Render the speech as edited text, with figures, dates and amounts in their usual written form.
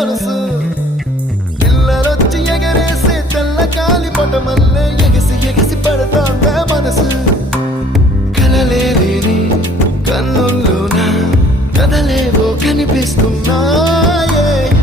మనసు పిల్లలొచ్చి ఎగరేసే తెల్ల కాలి పటమల్లే ఎగిసి ఎగిసి పడతాందా మనసు కలలే లేని కన్నుల్లోన కదలేవో కనిపిస్తున్నాయే